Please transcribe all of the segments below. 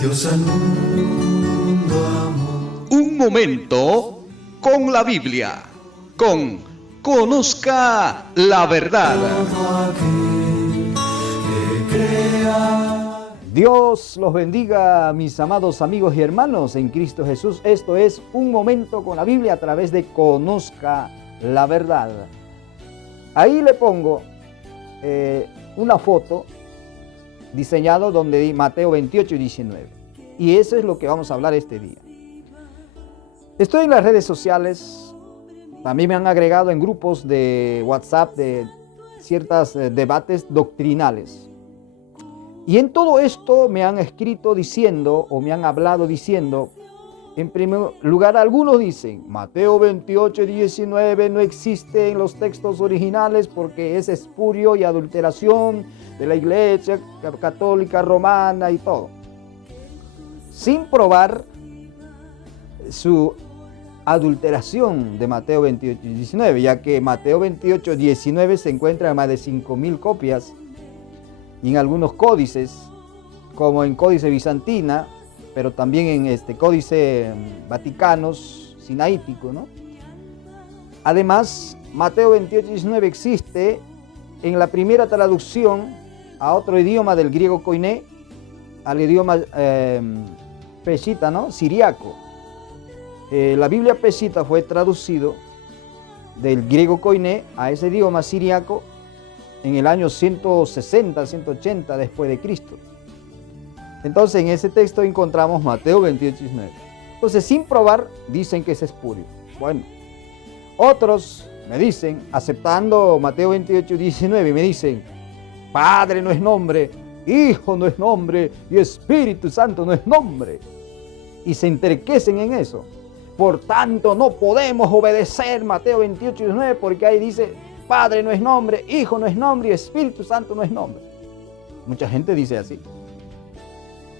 Dios al mundo amó. Un momento con la Biblia, con Conozca la Verdad. Dios los bendiga, mis amados amigos y hermanos en Cristo Jesús. Esto es Un Momento con la Biblia a través de Conozca la Verdad. Ahí le pongo una foto diseñado donde Mateo 28 y 19. Y eso es lo que vamos a hablar este día. Estoy en las redes sociales, también me han agregado en grupos de WhatsApp de ciertos debates doctrinales. Y en todo esto me han escrito diciendo, o me han hablado diciendo, en primer lugar algunos dicen, Mateo 28 y 19 no existe en los textos originales porque es espurio y adulteración de la Iglesia Católica Romana y todo. Sin probar su adulteración de Mateo 28 y 19, ya que Mateo 28 y 19 se encuentra en más de 5.000 copias y en algunos códices, como en Códice Bizantina, pero también en Códice Vaticanos, Sinaítico, ¿no? Además, Mateo 28 y 19 existe en la primera traducción a otro idioma del griego koiné, al idioma pesita, ¿no? Siriaco. La Biblia pesita fue traducido del griego koiné a ese idioma siriaco en el año 160, 180 después de Cristo. Entonces en ese texto encontramos Mateo 28 y 19. Entonces sin probar dicen que es espurio. Bueno, otros me dicen, aceptando Mateo 28 y 19, me dicen, Padre no es nombre, Hijo no es nombre y Espíritu Santo no es nombre. Y se enterquecen en eso. Por tanto no podemos obedecer Mateo 28 y 19 porque ahí dice, Padre no es nombre, Hijo no es nombre y Espíritu Santo no es nombre. Mucha gente dice así.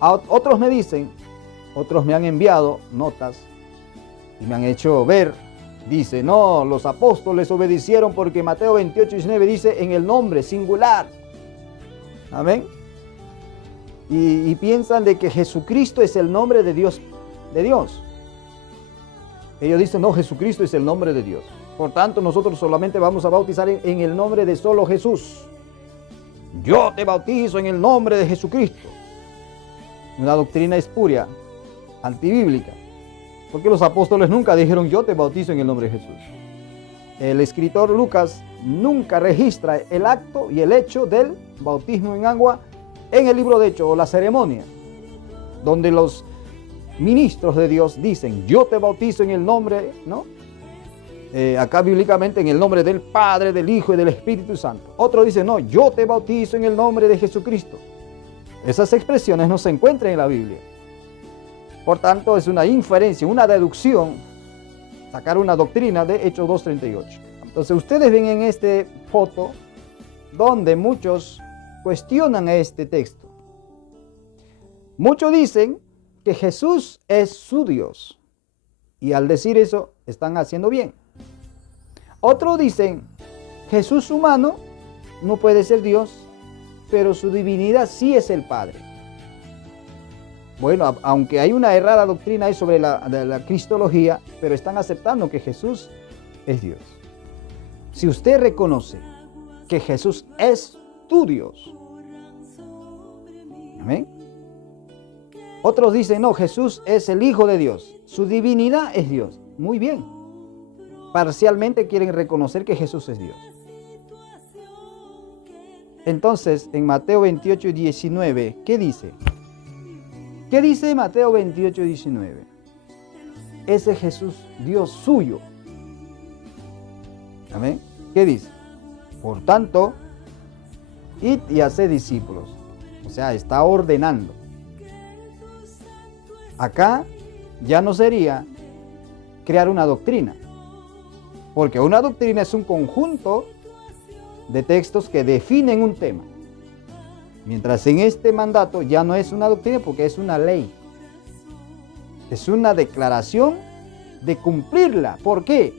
Otros me dicen, otros me han enviado notas y me han hecho ver, dice, no, los apóstoles obedecieron porque Mateo 28 y 19 dice en el nombre singular. Amén. Y piensan de que Jesucristo es el nombre de Dios. Ellos dicen, no, Jesucristo es el nombre de Dios. Por tanto, nosotros solamente vamos a bautizar en el nombre de solo Jesús. Yo te bautizo en el nombre de Jesucristo. Una doctrina espuria, antibíblica. Porque los apóstoles nunca dijeron, yo te bautizo en el nombre de Jesús. El escritor Lucas nunca registra el acto y el hecho del bautismo en agua en el libro de Hechos o la ceremonia, donde los ministros de Dios dicen, yo te bautizo en el nombre, ¿no? Acá bíblicamente en el nombre del Padre, del Hijo y del Espíritu Santo. Otro dice, no, yo te bautizo en el nombre de Jesucristo. Esas expresiones no se encuentran en la Biblia. Por tanto, es una inferencia, una deducción, sacar una doctrina de Hechos 2:38. Entonces, ustedes ven en esta foto donde muchos cuestionan este texto. Muchos dicen que Jesús es su Dios. Y al decir eso, están haciendo bien. Otros dicen, Jesús humano no puede ser Dios, pero su divinidad sí es el Padre. Bueno, aunque hay una errada doctrina ahí sobre la cristología, pero están aceptando que Jesús es Dios. Si usted reconoce que Jesús es tu Dios, amén. Otros dicen, no, Jesús es el Hijo de Dios, su divinidad es Dios. Muy bien. Parcialmente quieren reconocer que Jesús es Dios. Entonces, en Mateo 28 y 19, ¿qué dice? ¿Qué dice Mateo 28 y 19? Ese Jesús, Dios suyo. Amén. ¿Qué dice? Por tanto, id y haced discípulos. O sea, está ordenando. Acá ya no sería crear una doctrina, porque una doctrina es un conjunto de textos que definen un tema. Mientras en este mandato ya no es una doctrina porque es una ley. Es una declaración de cumplirla. ¿Por qué?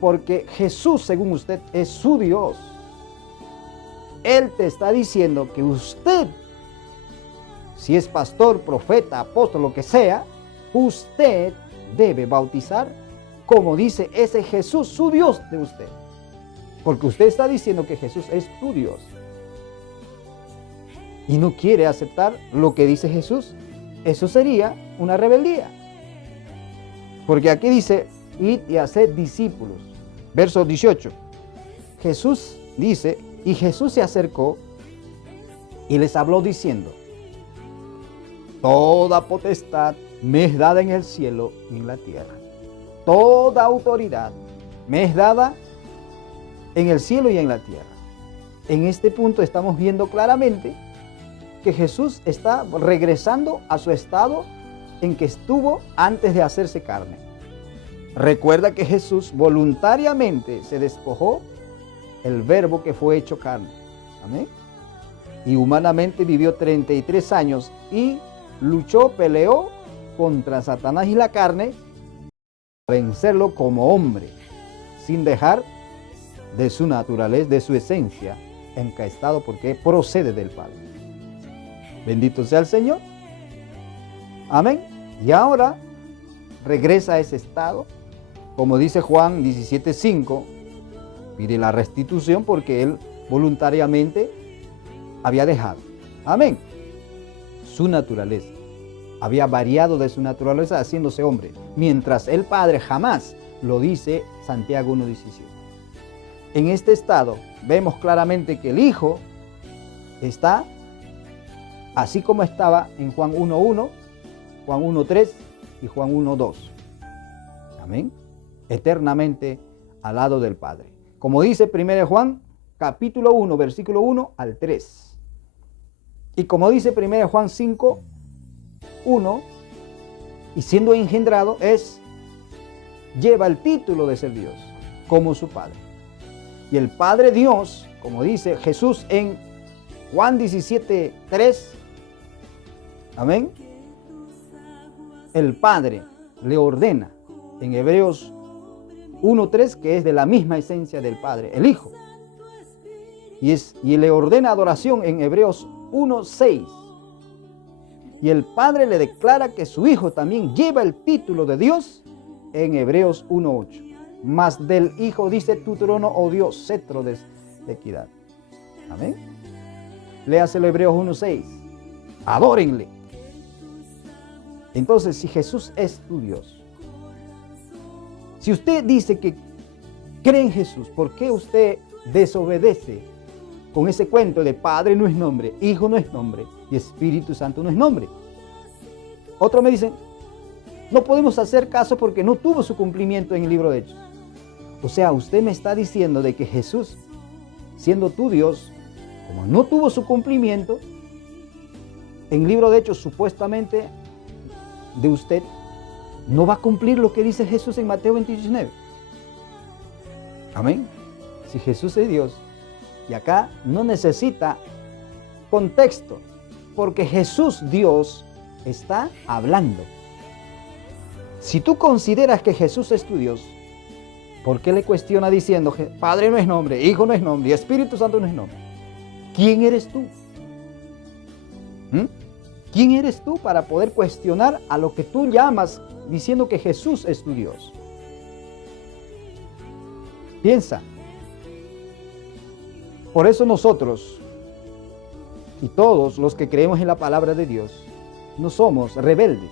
Porque Jesús, según usted, es su Dios. Él te está diciendo que usted si es pastor, profeta, apóstol, lo que sea, usted debe bautizar como dice ese Jesús, su Dios de usted. Porque usted está diciendo que Jesús es tu Dios. Y no quiere aceptar lo que dice Jesús. Eso sería una rebeldía. Porque aquí dice, id y haced discípulos. Verso 18. Jesús dice, y Jesús se acercó y les habló diciendo, toda potestad me es dada en el cielo y en la tierra. Toda autoridad me es dada en el cielo y en la tierra. En este punto estamos viendo claramente que Jesús está regresando a su estado en que estuvo antes de hacerse carne. Recuerda que Jesús voluntariamente se despojó el verbo que fue hecho carne. Amén. Y humanamente vivió 33 años y luchó, peleó contra Satanás y la carne, para vencerlo como hombre, sin dejar de su naturaleza, de su esencia, encaestado porque procede del Padre. Bendito sea el Señor. Amén. Y ahora regresa a ese estado, como dice Juan 17:5, pide la restitución porque él voluntariamente había dejado. Amén. Su naturaleza. Había variado de su naturaleza haciéndose hombre, mientras el Padre jamás, lo dice Santiago 1:17. En este estado vemos claramente que el Hijo está así como estaba en Juan 1:1, Juan 1:3 y Juan 1:2. Amén. Eternamente al lado del Padre. Como dice 1 Juan, capítulo 1, versículo 1 al 3. Y como dice 1 Juan 5:1, y siendo engendrado lleva el título de ser Dios, como su Padre. Y el Padre Dios, como dice Jesús en Juan 17:3, amén, el Padre le ordena en Hebreos 1:3, que es de la misma esencia del Padre, el Hijo. Y le ordena adoración en Hebreos 1:6. Y el Padre le declara que su Hijo también lleva el título de Dios en Hebreos 1:8. Mas del Hijo dice, tu trono, oh Dios, cetro de equidad. Amén. Léaselo Hebreos 1:6. Adórenle. Entonces, si Jesús es tu Dios, si usted dice que cree en Jesús, ¿por qué usted desobedece con ese cuento de Padre no es nombre, Hijo no es nombre y Espíritu Santo no es nombre? Otros me dicen, no podemos hacer caso porque no tuvo su cumplimiento en el libro de Hechos. O sea, usted me está diciendo de que Jesús, siendo tu Dios, como no tuvo su cumplimiento, en el libro de Hechos supuestamente de usted, no va a cumplir lo que dice Jesús en Mateo 28:19. Amén. Si Jesús es Dios, y acá no necesita contexto, porque Jesús, Dios, está hablando. Si tú consideras que Jesús es tu Dios, ¿por qué le cuestiona diciendo, Padre no es nombre, Hijo no es nombre y Espíritu Santo no es nombre? ¿Quién eres tú? ¿Quién eres tú para poder cuestionar a lo que tú llamas diciendo que Jesús es tu Dios? Piensa. Por eso nosotros y todos los que creemos en la palabra de Dios no somos rebeldes,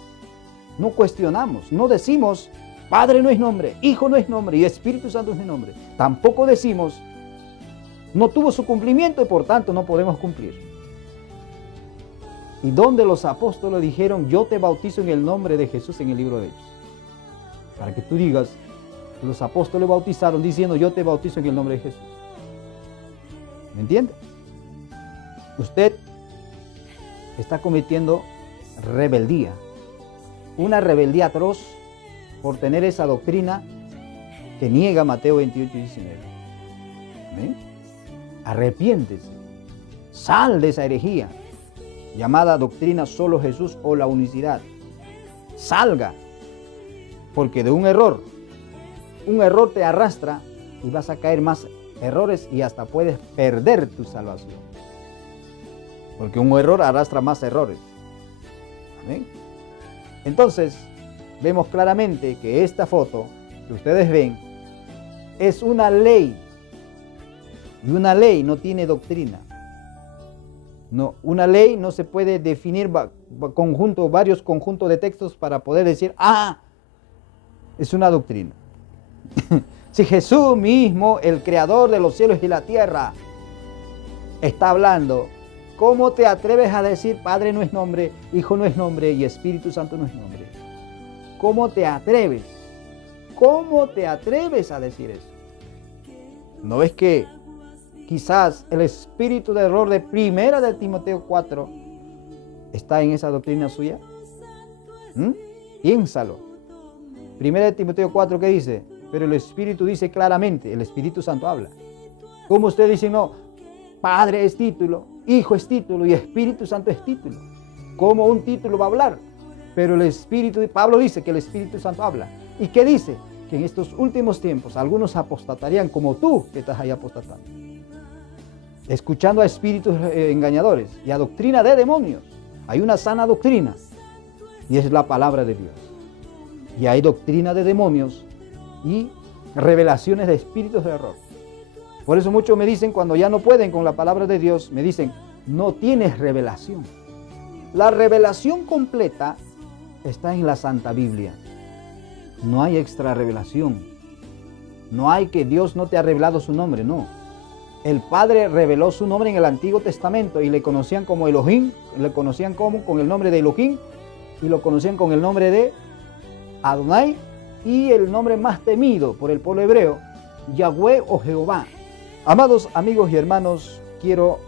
no cuestionamos, no decimos Padre no es nombre, Hijo no es nombre y Espíritu Santo no es nombre. Tampoco decimos no tuvo su cumplimiento y por tanto no podemos cumplir. ¿Y dónde los apóstoles dijeron yo te bautizo en el nombre de Jesús en el libro de Hechos? Para que tú digas, los apóstoles bautizaron diciendo yo te bautizo en el nombre de Jesús. ¿Me entiende? Usted está cometiendo rebeldía, una rebeldía atroz por tener esa doctrina que niega Mateo 28:19. ¿Amén? Arrepiéntese, sal de esa herejía llamada doctrina solo Jesús o la unicidad. Salga, porque de un error te arrastra y vas a caer más errores y hasta puedes perder tu salvación. Porque un error arrastra más errores. ¿Ven? Entonces, vemos claramente que esta foto que ustedes ven es una ley. Y una ley no tiene doctrina. No, una ley no se puede definir varios conjuntos de textos para poder decir, es una doctrina. Si Jesús mismo, el creador de los cielos y la tierra, está hablando, ¿cómo te atreves a decir Padre no es nombre, Hijo no es nombre y Espíritu Santo no es nombre? ¿Cómo te atreves? ¿Cómo te atreves a decir eso? ¿No ves que quizás el espíritu de error de primera de Timoteo 4 está en esa doctrina suya? Piénsalo. Primera de Timoteo 4, ¿qué dice? Pero el Espíritu dice claramente, el Espíritu Santo habla. ¿Cómo usted dice no? Padre es título, Hijo es título y Espíritu Santo es título. ¿Cómo un título va a hablar? Pero el Espíritu, Pablo dice que el Espíritu Santo habla. ¿Y qué dice? Que en estos últimos tiempos algunos apostatarían como tú que estás ahí apostatando. Escuchando a espíritus engañadores y a doctrina de demonios. Hay una sana doctrina y es la palabra de Dios. Y hay doctrina de demonios y revelaciones de espíritus de error. Por eso muchos me dicen, cuando ya no pueden con la palabra de Dios, me dicen, no tienes revelación. La revelación completa está en la Santa Biblia. No hay extra revelación. No hay que Dios no te ha revelado su nombre, no. El Padre reveló su nombre en el Antiguo Testamento y le conocían como Elohim, le conocían como con el nombre de Elohim y lo conocían con el nombre de Adonai y el nombre más temido por el pueblo hebreo, Yahweh o Jehová. Amados amigos y hermanos, quiero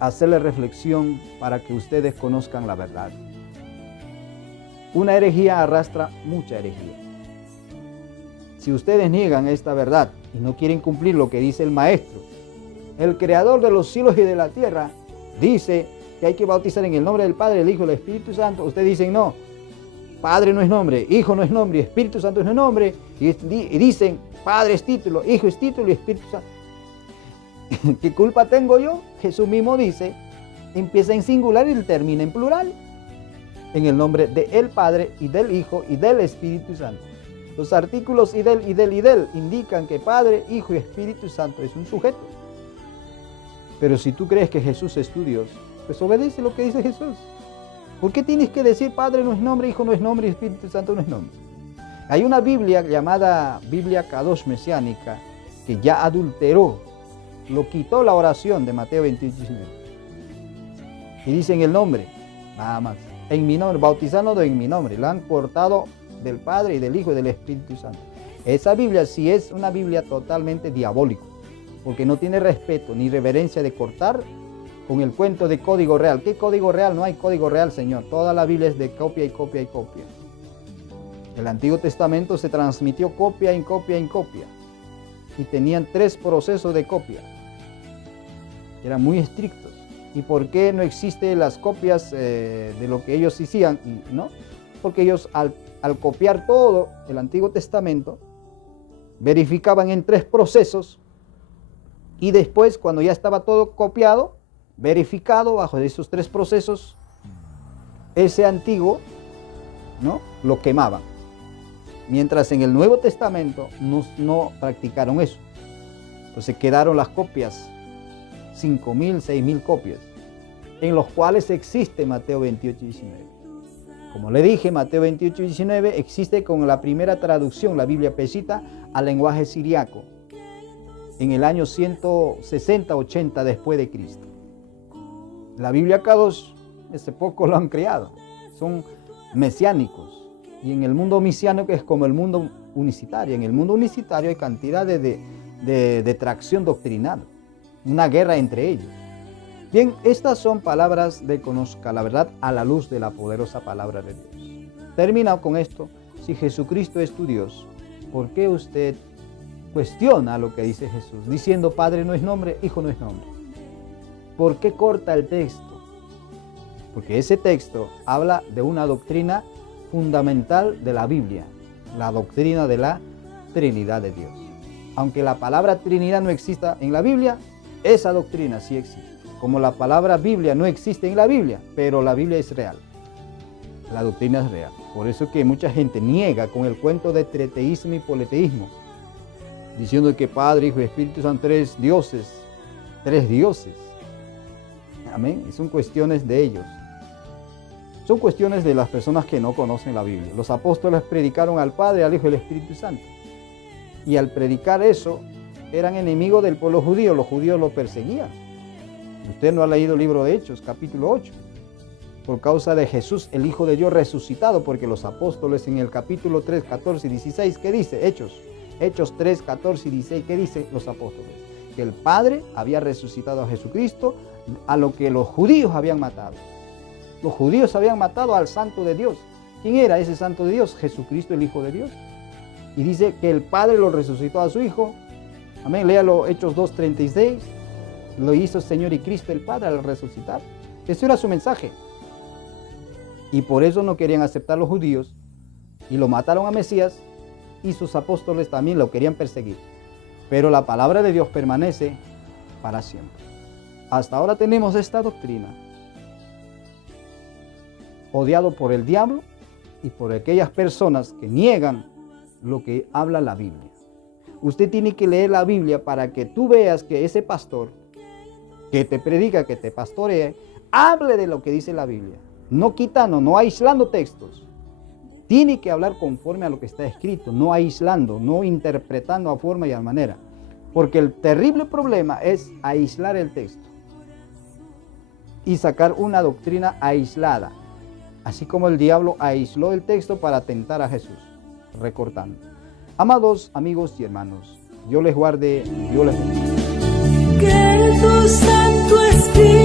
hacerle reflexión para que ustedes conozcan la verdad. Una herejía arrastra mucha herejía. Si ustedes niegan esta verdad y no quieren cumplir lo que dice el Maestro, el Creador de los cielos y de la tierra, dice que hay que bautizar en el nombre del Padre, del Hijo y del Espíritu Santo. Ustedes dicen no, Padre no es nombre, Hijo no es nombre, Espíritu Santo no es nombre. Y dicen Padre es título, Hijo es título y Espíritu Santo. ¿Qué culpa tengo yo? Jesús mismo dice, empieza en singular y termina en plural. En el nombre del Padre y del Hijo y del Espíritu Santo. Los artículos y del indican que Padre, Hijo y Espíritu Santo es un sujeto. Pero si tú crees que Jesús es tu Dios, pues obedece lo que dice Jesús. ¿Por qué tienes que decir Padre no es nombre, Hijo no es nombre y Espíritu Santo no es nombre? Hay una Biblia llamada Biblia Kadosh Mesiánica que ya adulteró, lo quitó la oración de Mateo 28:19. Y dicen el nombre, nada más. En mi nombre, bautizando en mi nombre. La han cortado del Padre y del Hijo y del Espíritu Santo. Esa Biblia sí es una Biblia totalmente diabólica, porque no tiene respeto ni reverencia de cortar con el cuento de código real. ¿Qué código real? No hay código real, Señor. Toda la Biblia es de copia y copia y copia. El Antiguo Testamento se transmitió copia en copia en copia. Y tenían 3 procesos de copia. Eran muy estrictos. ¿Y por qué no existen las copias de lo que ellos hacían? ¿No? Porque ellos al copiar todo el Antiguo Testamento, verificaban en 3 procesos y después, cuando ya estaba todo copiado, verificado bajo esos 3 procesos, ese antiguo, ¿no?, lo quemaban. Mientras en el Nuevo Testamento no practicaron eso. Entonces quedaron las copias, 5.000, 6.000 copias, en los cuales existe Mateo 28:19. Como le dije, Mateo 28:19 existe con la primera traducción, la Biblia pesita, al lenguaje siriaco, en el año 160-80 después de Cristo. La Biblia Kadosh, hace poco lo han creado, son mesiánicos. Y en el mundo mesiánico es como el mundo unicitario. En el mundo unicitario hay cantidad de tracción doctrinal, una guerra entre ellos. Bien, estas son palabras de conozca la verdad a la luz de la poderosa palabra de Dios. Termino con esto. Si Jesucristo es tu Dios, ¿por qué usted cuestiona lo que dice Jesús? Diciendo Padre no es nombre, Hijo no es nombre. ¿Por qué corta el texto? Porque ese texto habla de una doctrina fundamental de la Biblia, la doctrina de la Trinidad de Dios. Aunque la palabra Trinidad no exista en la Biblia, esa doctrina sí existe. Como la palabra Biblia no existe en la Biblia, pero la Biblia es real. La doctrina es real. Por eso que mucha gente niega con el cuento de treteísmo y politeísmo, diciendo que Padre, Hijo y Espíritu son tres dioses. Amén. Y son cuestiones de ellos. Son cuestiones de las personas que no conocen la Biblia. Los apóstoles predicaron al Padre, al Hijo y al Espíritu Santo. Y al predicar eso, eran enemigos del pueblo judío. Los judíos lo perseguían. Usted no ha leído el libro de Hechos, capítulo 8. Por causa de Jesús, el Hijo de Dios resucitado, porque los apóstoles en el capítulo 3, 14 y 16, ¿qué dice? Hechos 3, 14 y 16, ¿qué dice los apóstoles? Que el Padre había resucitado a Jesucristo, a lo que los judíos habían matado. Los judíos habían matado al Santo de Dios. ¿Quién era ese Santo de Dios? Jesucristo, el Hijo de Dios. Y dice que el Padre lo resucitó a su Hijo. Amén, léalo, Hechos 2, 36. Lo hizo el Señor y Cristo el Padre al resucitar. Ese era su mensaje. Y por eso no querían aceptar los judíos y lo mataron a Mesías, y sus apóstoles también lo querían perseguir. Pero la palabra de Dios permanece para siempre. Hasta ahora tenemos esta doctrina, odiado por el diablo y por aquellas personas que niegan lo que habla la Biblia. Usted tiene que leer la Biblia para que tú veas que ese pastor que te predica, que te pastorea, hable de lo que dice la Biblia. No quitando, no aislando textos. Tiene que hablar conforme a lo que está escrito, no aislando, no interpretando a forma y a manera. Porque el terrible problema es aislar el texto y sacar una doctrina aislada. Así como el diablo aisló el texto para tentar a Jesús, recortando. Amados amigos y hermanos, Dios les guarde, Dios les bendiga. Que tu Santo Espíritu